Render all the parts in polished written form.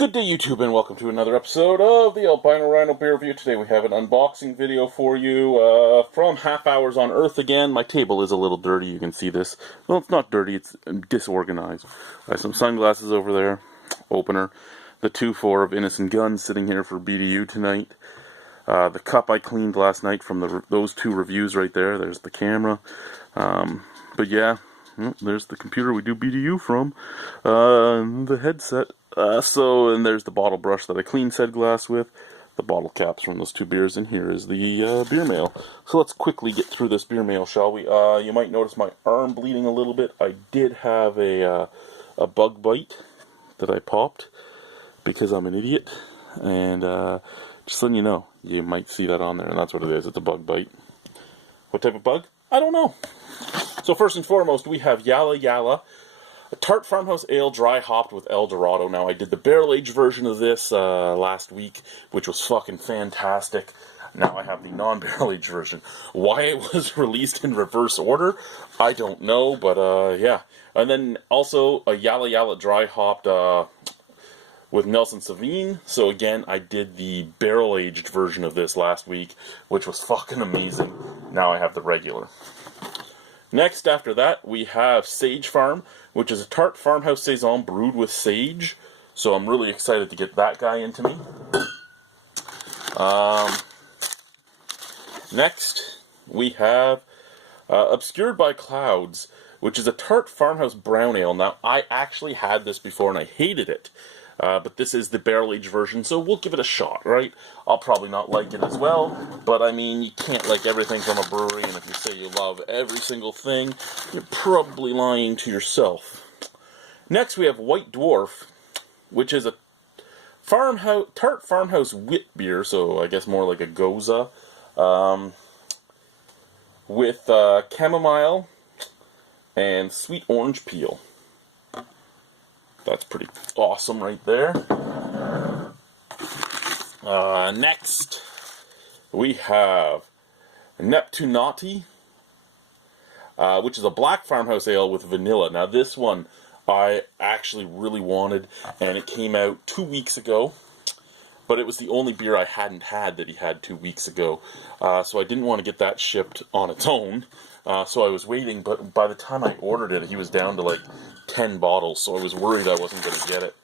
Good day, YouTube, and welcome to another episode of the Albino Rhino Beer Review. Today we have an unboxing video for you from Half Hours on Earth again. My table is a little dirty, you can see this. Well, it's not dirty, it's disorganized. I have some sunglasses over there, opener, the 2-4 of Innocent Guns sitting here for BDU tonight. The cup I cleaned last night from those two reviews right there. There's the camera. But yeah, there's the computer we do BDU from. The headset. And there's the bottle brush that I cleaned said glass with, the bottle caps from those two beers, and here is the beer mail. So let's quickly get through this beer mail, shall we? You might notice my arm bleeding a little bit. I did have a bug bite that I popped because I'm an idiot, and just letting you know, you might see that on there, and that's what it is. It's a bug bite. What type of bug? I don't know. So first and foremost, we have Yalla Yalla, a tart farmhouse ale dry hopped with El Dorado. Now, I did the barrel-aged version of this last week, which was fucking fantastic. Now I have the non-barrel-aged version. Why it was released in reverse order, I don't know, but yeah. And then also a Yalla Yalla dry hopped with Nelson Sauvin. So again, I did the barrel-aged version of this last week, which was fucking amazing. Now I have the regular. Next, after that, we have Sage Farm, which is a tart farmhouse saison brewed with sage. So I'm really excited to get that guy into me. Next, we have Obscured by Clouds, which is a tart farmhouse brown ale. Now, I actually had this before and I hated it. But this is the barrel-aged version, so we'll give it a shot, right? I'll probably not like it as well, but I mean, you can't like everything from a brewery, and if you say you love every single thing, you're probably lying to yourself. Next, we have White Dwarf, which is a tart farmhouse wit beer, so I guess more like a Goza, with chamomile and sweet orange peel. That's pretty awesome right there. Next, we have Neptunati, which is a black farmhouse ale with vanilla. Now this one I actually really wanted, and it came out 2 weeks ago, but it was the only beer I hadn't had that he had 2 weeks ago. So I didn't want to get that shipped on its own. So I was waiting, but by the time I ordered it, he was down to like 10 bottles, so I was worried I wasn't going to get it.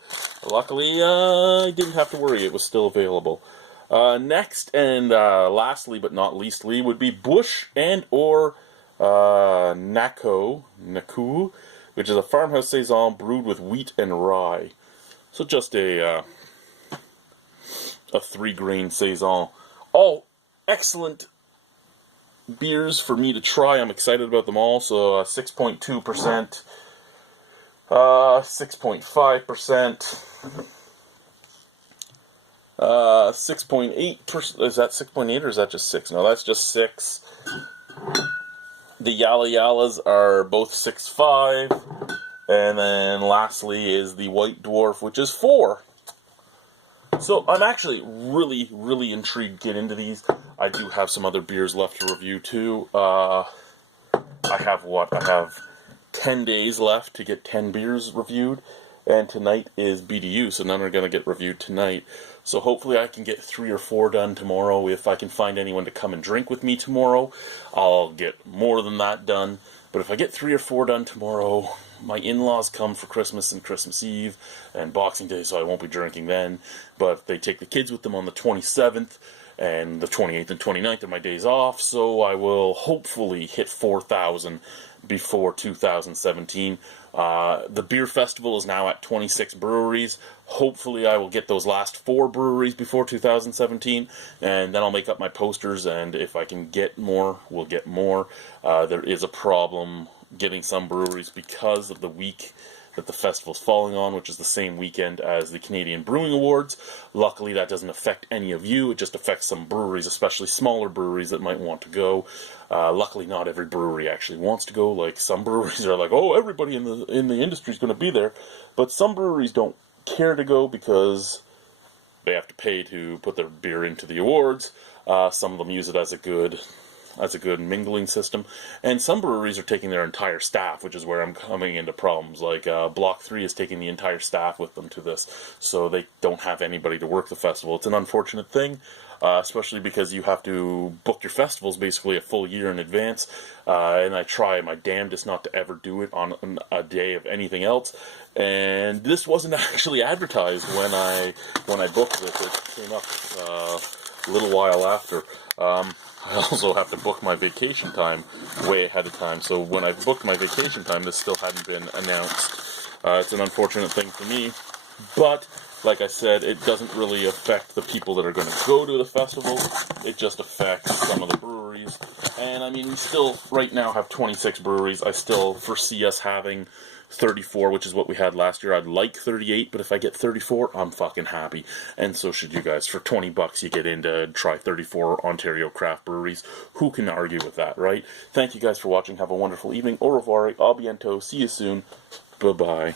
Luckily, I didn't have to worry, it was still available. Next, and lastly but not leastly, would be Bush and or Naku, which is a farmhouse saison brewed with wheat and rye. So just a 3-grain saison. All excellent beers for me to try. I'm excited about them all. So 6.2%, 6.5%, 6.8%. Is that 6.8 or is that just 6? No, that's just 6. The Yalla Yallas are both 6.5, and then lastly is the White Dwarf, which is 4. So I'm actually really intrigued to get into these. I do have some other beers left to review too. I have 10 days left to get 10 beers reviewed, and tonight is BDU, so none are going to get reviewed tonight. So hopefully I can get 3 or 4 done tomorrow. If I can find anyone to come and drink with me tomorrow, I'll get more than that done. But if I get 3 or 4 done tomorrow, my in-laws come for Christmas and Christmas Eve and Boxing Day, so I won't be drinking then. But they take the kids with them on the 27th, and the 28th and 29th are my days off, so I will hopefully hit 4,000 before 2017. The beer festival is now at 26 breweries. Hopefully I will get those last 4 breweries before 2017, and then I'll make up my posters, and if I can get more, we'll get more. There is a problem getting some breweries because of the week that the festival's falling on, which is the same weekend as the Canadian Brewing Awards. Luckily, that doesn't affect any of you. It just affects some breweries, especially smaller breweries that might want to go. Luckily, not every brewery actually wants to go. Like, some breweries are like, oh, everybody in the industry is going to be there. But some breweries don't care to go because they have to pay to put their beer into the awards. Some of them use it as a good as a good mingling system. And some breweries are taking their entire staff, which is where I'm coming into problems. Like Block 3 is taking the entire staff with them to this, so they don't have anybody to work the festival. It's an unfortunate thing. Especially because you have to book your festivals basically a full year in advance, and I try my damnedest not to ever do it on a day of anything else. And this wasn't actually advertised when I booked this. It came up a little while after. I also have to book my vacation time way ahead of time, so when I booked my vacation time, this still hadn't been announced. It's an unfortunate thing for me, but like I said, it doesn't really affect the people that are going to go to the festival. It just affects some of the breweries. And I mean, we still, right now, have 26 breweries. I still foresee us having 34, which is what we had last year. I'd like 38, but if I get 34, I'm fucking happy. And so should you guys. For 20 bucks, you get in to try 34 Ontario craft breweries. Who can argue with that, right? Thank you guys for watching. Have a wonderful evening. Au revoir. A bientôt. See you soon. Bye-bye.